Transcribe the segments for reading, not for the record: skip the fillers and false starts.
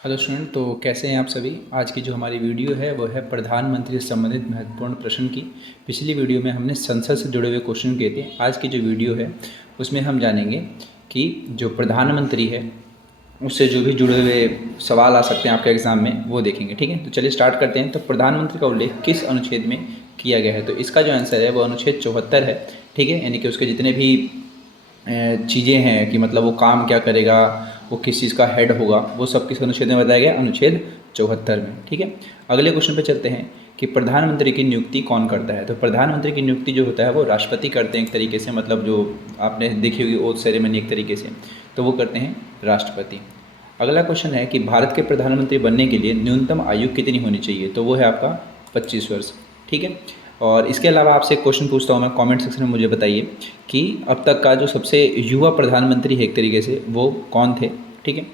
Hello student, तो कैसे हैं आप सभी। आज की जो हमारी वीडियो है वो है प्रधानमंत्री से संबंधित महत्वपूर्ण प्रश्न की। पिछली वीडियो में हमने संसद से जुड़े हुए क्वेश्चन किए थे। आज की जो वीडियो है उसमें हम जानेंगे कि जो प्रधानमंत्री है उससे जो भी जुड़े हुए सवाल आ सकते हैं आपके एग्ज़ाम में वो देखेंगे। ठीक है, तो चलिए स्टार्ट करते हैं। तो प्रधानमंत्री का उल्लेख किस अनुच्छेद में किया गया है? तो इसका जो आंसर है वो अनुच्छेद 74 है। ठीक है, यानी कि उसके जितने भी चीज़ें हैं कि मतलब वो काम क्या करेगा, वो किस चीज़ का हेड होगा, वो सब किस अनुच्छेद में बताया गया? अनुच्छेद 74 में। ठीक है, अगले क्वेश्चन पे चलते हैं कि प्रधानमंत्री की नियुक्ति कौन करता है? तो प्रधानमंत्री की नियुक्ति जो होता है वो राष्ट्रपति करते हैं एक तरीके से, मतलब जो आपने देखी होगी ओथ सेरेमनी एक तरीके से, तो वो करते हैं राष्ट्रपति। अगला क्वेश्चन है कि भारत के प्रधानमंत्री बनने के लिए न्यूनतम आयु कितनी होनी चाहिए? तो वो है आपका 25 वर्ष। ठीक है, और इसके अलावा आपसे एक क्वेश्चन पूछता हूँ मैं, कमेंट सेक्शन में मुझे बताइए कि अब तक का जो सबसे युवा प्रधानमंत्री है एक तरीके से वो कौन थे? ठीक है,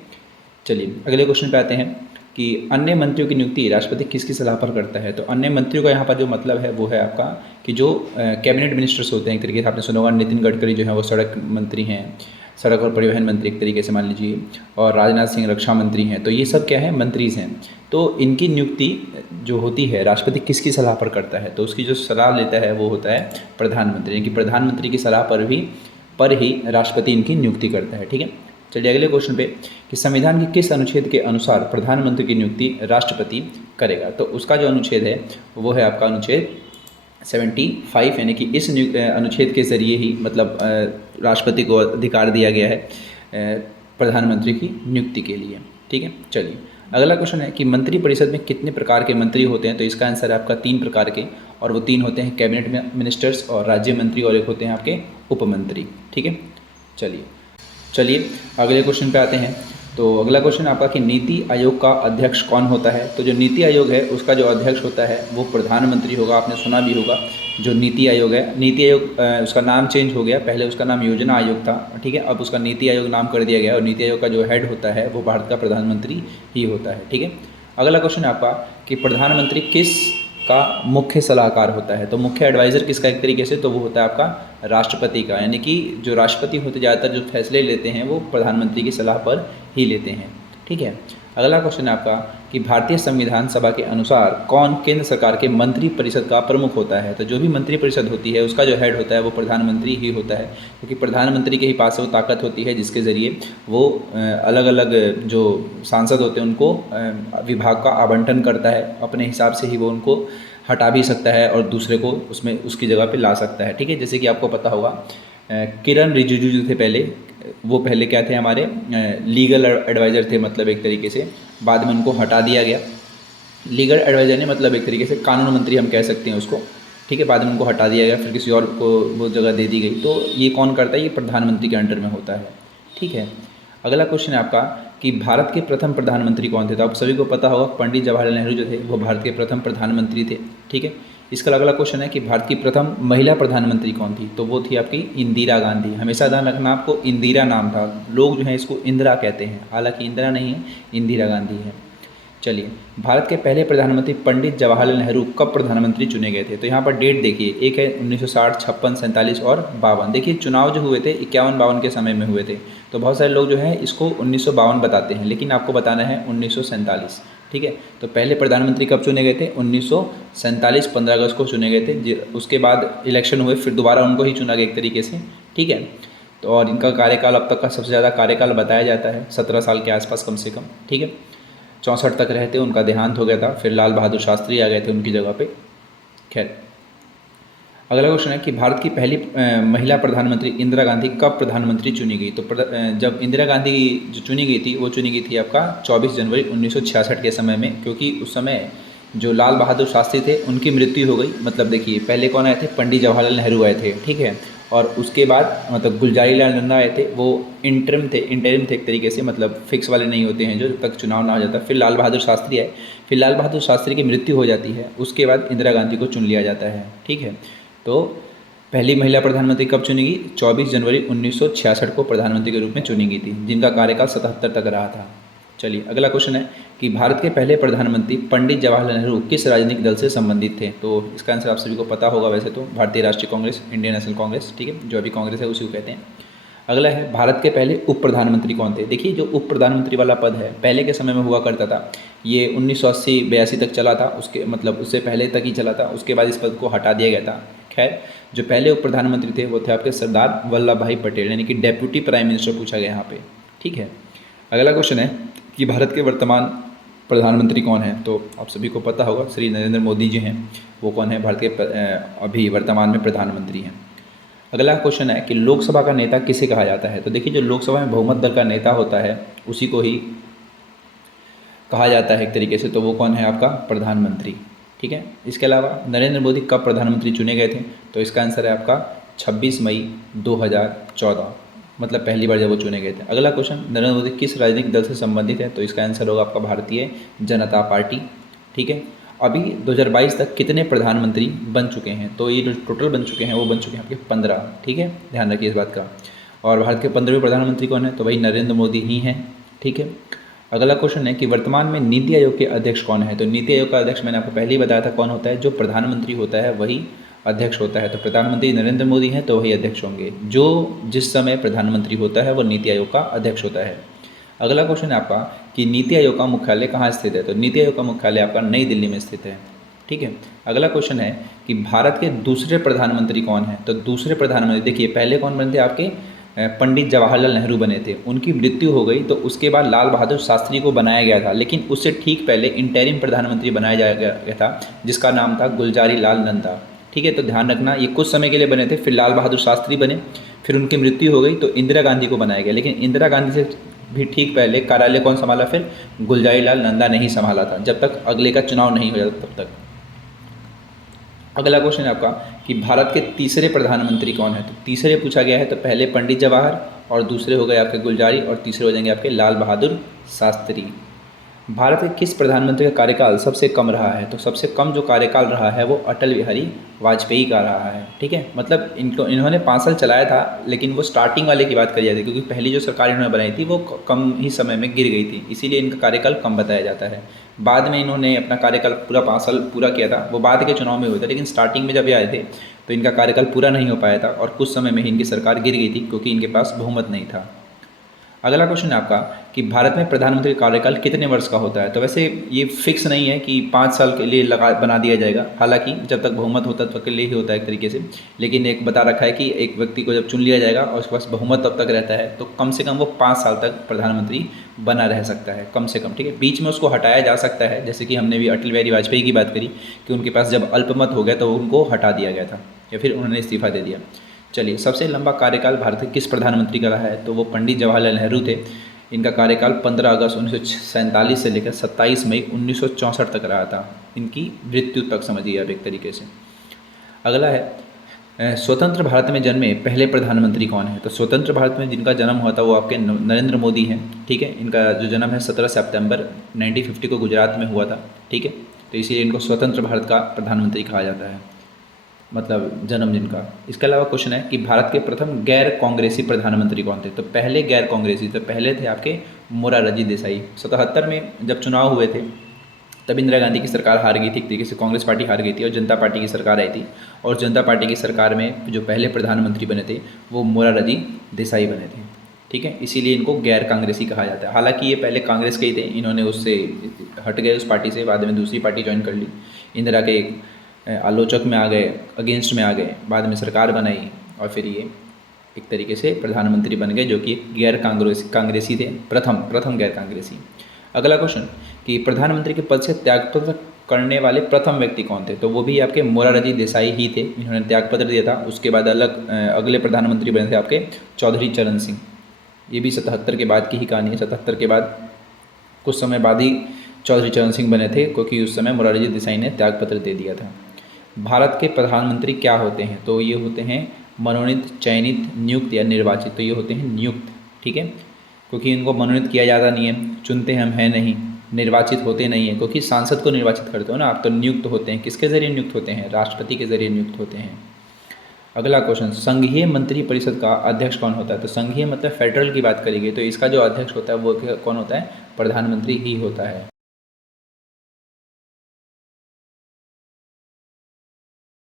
चलिए अगले क्वेश्चन पे आते हैं कि अन्य मंत्रियों की नियुक्ति राष्ट्रपति किसकी सलाह पर करता है? तो अन्य मंत्रियों का यहाँ पर जो मतलब है वो है आपका कि जो कैबिनेट मिनिस्टर्स होते हैं एक तरीके से, आपने सुना होगा नितिन गडकरी जो है वो सड़क मंत्री हैं, सड़क और परिवहन मंत्री एक तरीके से मान लीजिए, और राजनाथ सिंह रक्षा मंत्री हैं। तो ये सब क्या है? मंत्रीज हैं। तो इनकी नियुक्ति जो होती है राष्ट्रपति किसकी सलाह पर करता है? तो उसकी जो सलाह लेता है वो होता है प्रधानमंत्री, यानी कि प्रधानमंत्री की सलाह पर ही राष्ट्रपति इनकी नियुक्ति करता है। ठीक है, चलिए अगले क्वेश्चन पे कि संविधान के किस अनुच्छेद के अनुसार प्रधानमंत्री की नियुक्ति राष्ट्रपति करेगा? तो उसका जो अनुच्छेद है वो है आपका अनुच्छेद 75, यानी कि इस अनुच्छेद के ज़रिए ही मतलब राष्ट्रपति को अधिकार दिया गया है प्रधानमंत्री की नियुक्ति के लिए। ठीक है, चलिए अगला क्वेश्चन है कि मंत्री परिषद में कितने प्रकार के मंत्री होते हैं? तो इसका आंसर है आपका 3 प्रकार के, और वो 3 होते हैं कैबिनेट मिनिस्टर्स और राज्य मंत्री, और एक होते हैं आपके उपमंत्री। ठीक है, चलिए अगले क्वेश्चन पे आते हैं। तो अगला क्वेश्चन आपका कि नीति आयोग का अध्यक्ष कौन होता है? तो जो नीति आयोग है उसका जो अध्यक्ष होता है वो प्रधानमंत्री होगा। आपने सुना भी होगा जो नीति आयोग है, नीति आयोग उसका नाम चेंज हो गया, पहले उसका नाम योजना आयोग था। ठीक है, अब उसका नीति आयोग नाम कर दिया गया, और नीति आयोग का जो हेड होता है वो भारत का प्रधानमंत्री ही होता है। ठीक है, अगला क्वेश्चन आपका कि प्रधानमंत्री किस का मुख्य सलाहकार होता है? तो मुख्य एडवाइज़र किसका एक तरीके से? तो वो होता है आपका राष्ट्रपति का, यानी कि जो राष्ट्रपति होते ज़्यादातर जो फैसले लेते हैं वो प्रधानमंत्री की सलाह पर ही लेते हैं। ठीक है, अगला क्वेश्चन है आपका कि भारतीय संविधान सभा के अनुसार कौन केंद्र सरकार के मंत्री परिषद का प्रमुख होता है? तो जो भी मंत्री परिषद होती है उसका जो हेड होता है वो प्रधानमंत्री ही होता है, क्योंकि प्रधानमंत्री के ही पास वो ताकत होती है जिसके ज़रिए वो अलग अलग जो सांसद होते हैं उनको विभाग का आवंटन करता है, अपने हिसाब से ही वो उनको हटा भी सकता है और दूसरे को उसमें उसकी जगह पे ला सकता है। ठीक है, जैसे कि आपको पता होगा किरण रिजिजू जो थे पहले, वो पहले क्या थे? हमारे लीगल एडवाइज़र थे, मतलब एक तरीके से बाद में उनको हटा दिया गया। लीगल एडवाइज़र ने मतलब एक तरीके से कानून मंत्री हम कह सकते हैं उसको। ठीक है, बाद में उनको हटा दिया गया, फिर किसी और को वो जगह दे दी गई। तो ये कौन करता है? ये प्रधानमंत्री के अंडर में होता है। ठीक है, अगला क्वेश्चन है आपका कि भारत के प्रथम प्रधानमंत्री कौन थे? तो आप सभी को पता होगा पंडित जवाहरलाल नेहरू जो थे वो भारत के प्रथम प्रधानमंत्री थे। ठीक है, इसका अगला क्वेश्चन है कि भारत की प्रथम महिला प्रधानमंत्री कौन थी? तो वो थी आपकी इंदिरा गांधी। हमेशा ध्यान रखना आपको, इंदिरा नाम था, लोग जो है इसको इंदिरा कहते हैं, हालांकि इंदिरा नहीं है, इंदिरा गांधी है। चलिए, भारत के पहले प्रधानमंत्री पंडित जवाहरलाल नेहरू कब प्रधानमंत्री चुने गए थे? तो यहाँ पर डेट देखिए, एक है 1960, 56, 47 और 52। देखिए चुनाव जो हुए थे 51-52 के समय में हुए थे, तो बहुत सारे लोग जो हैं इसको 1952 बताते हैं, लेकिन आपको बताना है 1947। ठीक है, तो पहले प्रधानमंत्री कब चुने गए थे? 1947 15 अगस्त को चुने गए थे। उसके बाद इलेक्शन हुए, फिर दोबारा उनको ही चुना गया एक तरीके से। ठीक है, तो और इनका कार्यकाल अब तक का सबसे ज़्यादा कार्यकाल बताया जाता है 17 साल के आसपास कम से कम। ठीक है, 64 तक रहते उनका देहांत हो गया था, फिर लाल बहादुर शास्त्री आ गए थे उनकी जगह पे। खैर, अगला क्वेश्चन है कि भारत की पहली महिला प्रधानमंत्री इंदिरा गांधी कब प्रधानमंत्री चुनी गई? तो जब इंदिरा गांधी जो चुनी गई थी वो चुनी गई थी आपका 24 जनवरी 1966 के समय में, क्योंकि उस समय जो लाल बहादुर शास्त्री थे उनकी मृत्यु हो गई। मतलब देखिए पहले कौन आए थे? पंडित जवाहरलाल नेहरू आए थे। ठीक है, और उसके बाद मतलब गुलजारी लाल नंदा आए थे, वो इंटरिम थे एक तरीके से, मतलब फिक्स वाले नहीं होते हैं जो जब तक चुनाव ना हो जाता। फिर लाल बहादुर शास्त्री आए, फिर लाल बहादुर शास्त्री की मृत्यु हो जाती है, उसके बाद इंदिरा गांधी को चुन लिया जाता है। ठीक है, तो पहली महिला प्रधानमंत्री कब चुनी गई? 24 जनवरी 1966 को प्रधानमंत्री के रूप में चुनी गई थी, जिनका कार्यकाल 77 तक रहा था। चलिए अगला क्वेश्चन है कि भारत के पहले प्रधानमंत्री पंडित जवाहरलाल नेहरू किस राजनीतिक दल से संबंधित थे? तो इसका आंसर आप सभी को पता होगा वैसे तो, भारतीय राष्ट्रीय कांग्रेस, इंडियन नेशनल कांग्रेस। ठीक है, जो अभी कांग्रेस है उसी को कहते हैं। अगला है भारत के पहले उप प्रधानमंत्री कौन थे। देखिए जो उप प्रधानमंत्री वाला पद है पहले के समय में हुआ करता था, ये 1980-82 तक चला था, उसके मतलब उससे पहले तक ही चला था, उसके बाद इस पद को हटा दिया गया था। खैर जो पहले उप प्रधानमंत्री थे वो थे आपके सरदार वल्लभ भाई पटेल, यानी कि डेप्यूटी प्राइम मिनिस्टर पूछा गया यहाँ पे। ठीक है, अगला क्वेश्चन है कि भारत के वर्तमान प्रधानमंत्री कौन है। तो आप सभी को पता होगा श्री नरेंद्र मोदी जी हैं, वो कौन है, भारत के अभी वर्तमान में प्रधानमंत्री हैं। अगला क्वेश्चन है कि लोकसभा का नेता किसे कहा जाता है। तो देखिए जो लोकसभा में बहुमत दल का नेता होता है उसी को ही कहा जाता है एक तरीके से, तो वो कौन है आपका प्रधानमंत्री। ठीक है, इसके अलावा नरेंद्र मोदी कब प्रधानमंत्री चुने गए थे। तो इसका आंसर है आपका 26 मई 2014, मतलब पहली बार जब वो चुने गए थे। अगला क्वेश्चन, नरेंद्र मोदी किस राजनीतिक दल से संबंधित है। तो इसका आंसर होगा आपका भारतीय जनता पार्टी। ठीक है, अभी 2022 तक कितने प्रधानमंत्री बन चुके हैं। तो ये जो टोटल बन चुके हैं वो बन चुके हैं आपके 15। ठीक है, ध्यान रखिए इस बात का। और भारत के 15वें प्रधानमंत्री कौन है। तो भाई नरेंद्र मोदी ही हैं। ठीक है, अगला क्वेश्चन है कि वर्तमान में नीति आयोग के अध्यक्ष कौन है। तो नीति आयोग का अध्यक्ष मैंने आपको पहले ही बताया था कौन होता है, जो प्रधानमंत्री होता है वही अध्यक्ष होता है। तो प्रधानमंत्री नरेंद्र मोदी हैं तो वही अध्यक्ष होंगे, जो जिस समय प्रधानमंत्री होता है वो नीति आयोग का अध्यक्ष होता है। अगला क्वेश्चन है आपका कि नीति आयोग का मुख्यालय कहाँ स्थित है। तो नीति आयोग का मुख्यालय आपका नई दिल्ली में स्थित है। ठीक है, अगला क्वेश्चन है कि भारत के दूसरे प्रधानमंत्री कौन है। तो दूसरे प्रधानमंत्री देखिए पहले कौन बने थे आपके पंडित जवाहरलाल नेहरू बने थे, उनकी मृत्यु हो गई तो उसके बाद लाल बहादुर शास्त्री को बनाया गया था, लेकिन उससे ठीक पहले इंटरिम प्रधानमंत्री बनाया गया था जिसका नाम था गुलजारी लाल नंदा। ठीक है, तो ध्यान रखना ये कुछ समय के लिए बने थे, फिर लाल बहादुर शास्त्री बने, फिर उनकी मृत्यु हो गई तो इंदिरा गांधी को बनाया गया, लेकिन इंदिरा गांधी से भी ठीक पहले कार्यालय कौन संभाला, फिर गुलजारी लाल नंदा ने ही संभाला था, जब तक अगले का चुनाव नहीं हो जाता तब तक। अगला क्वेश्चन है आपका कि भारत के तीसरे प्रधानमंत्री कौन है। तो तीसरे पूछा गया है, तो पहले पंडित जवाहर और दूसरे हो गए आपके गुलजारी और तीसरे हो जाएंगे आपके लाल बहादुर शास्त्री। भारत के किस प्रधानमंत्री का कार्यकाल सबसे कम रहा है। तो सबसे कम जो कार्यकाल रहा है वो अटल बिहारी वाजपेयी का रहा है। ठीक है, मतलब इन्होंने 5 साल चलाया था, लेकिन वो स्टार्टिंग वाले की बात करी जाती है क्योंकि पहली जो सरकार इन्होंने बनाई थी वो कम ही समय में गिर गई थी, इसीलिए इनका कार्यकाल कम बताया जाता है। बाद में इन्होंने अपना कार्यकाल पूरा 5 साल पूरा किया था, वो बाद के चुनाव में हुआ था, लेकिन स्टार्टिंग में जब ये आए थे तो इनका कार्यकाल पूरा नहीं हो पाया था और कुछ समय में ही इनकी सरकार गिर गई थी क्योंकि इनके पास बहुमत नहीं था। अगला क्वेश्चन है आपका कि भारत में प्रधानमंत्री का कार्यकाल कितने वर्ष का होता है। तो वैसे ये फिक्स नहीं है कि 5 साल के लिए बना दिया जाएगा, हालांकि जब तक बहुमत होता है तब तक के लिए ही होता है एक तरीके से, लेकिन एक बता रखा है कि एक व्यक्ति को जब चुन लिया जाएगा और उसके पास बहुमत तब तक रहता है तो कम से कम वो 5 साल तक प्रधानमंत्री बना रह सकता है, कम से कम। ठीक है, बीच में उसको हटाया जा सकता है, जैसे कि हमने भी अटल बिहारी वाजपेयी की बात करी कि उनके पास जब अल्पमत हो गया तो उनको हटा दिया गया था या फिर उन्होंने इस्तीफा दे दिया। चलिए, सबसे लंबा कार्यकाल भारत के किस प्रधानमंत्री का रहा है। तो वो पंडित जवाहरलाल नेहरू थे। इनका कार्यकाल 15 अगस्त 1947 से लेकर 27 मई 1964 तक रहा था, इनकी मृत्यु तक समझिए आप एक तरीके से। अगला है स्वतंत्र भारत में जन्मे पहले प्रधानमंत्री कौन है। तो स्वतंत्र भारत में जिनका जन्म हुआ था वो आपके नरेंद्र मोदी हैं। ठीक है, इनका जो जन्म है 17 सितंबर 1950 को गुजरात में हुआ था। ठीक है, तो इसीलिए इनको स्वतंत्र भारत का प्रधानमंत्री कहा जाता है, मतलब जन्मदिन का। इसके अलावा क्वेश्चन है कि भारत के प्रथम गैर कांग्रेसी प्रधानमंत्री कौन थे। तो पहले गैर कांग्रेसी तो पहले थे आपके मोरारजी देसाई। 77 में जब चुनाव हुए थे तब इंदिरा गांधी की सरकार हार गई थी, एक तरीके से कांग्रेस पार्टी हार गई थी और जनता पार्टी की सरकार आई थी, और जनता पार्टी की सरकार में जो पहले प्रधानमंत्री बने थे वो मोरारजी देसाई बने थे। ठीक है, इसीलिए इनको गैर कांग्रेसी कहा जाता है। हालांकि ये पहले कांग्रेस के ही थे, इन्होंने उससे हट गए उस पार्टी से, बाद में दूसरी पार्टी ज्वाइन कर ली, इंदिरा के आलोचक में आ गए, अगेंस्ट में आ गए, बाद में सरकार बनाई और फिर ये एक तरीके से प्रधानमंत्री बन गए, जो कि गैर कांग्रेसी थे, प्रथम गैर कांग्रेसी। अगला क्वेश्चन कि प्रधानमंत्री के पद से त्यागपत्र करने वाले प्रथम व्यक्ति कौन थे। तो वो भी आपके मोरारजी देसाई ही थे, इन्होंने त्यागपत्र दिया था। उसके बाद अगले प्रधानमंत्री बने थे आपके चौधरी चरण सिंह। ये भी 77 के बाद की ही कहानी है। 77 के बाद कुछ समय बाद ही चौधरी चरण सिंह बने थे, क्योंकि उस समय मोरारजी देसाई ने त्यागपत्र दे दिया था। भारत के प्रधानमंत्री क्या होते हैं। तो ये होते हैं मनोनीत, चयनित, नियुक्त या निर्वाचित। तो ये होते हैं नियुक्त। ठीक है, क्योंकि इनको मनोनीत किया जाता नहीं है, चुनते हम हैं नहीं, निर्वाचित होते नहीं हैं, क्योंकि सांसद को निर्वाचित करते हो ना आप, तो नियुक्त होते हैं। किसके जरिए नियुक्त होते हैं, राष्ट्रपति के जरिए नियुक्त होते हैं। अगला क्वेश्चन, संघीय मंत्री परिषद का अध्यक्ष कौन होता है। तो संघीय मतलब फेडरल की बात करेंगे, तो इसका जो अध्यक्ष होता है वो कौन होता है, प्रधानमंत्री ही होता है।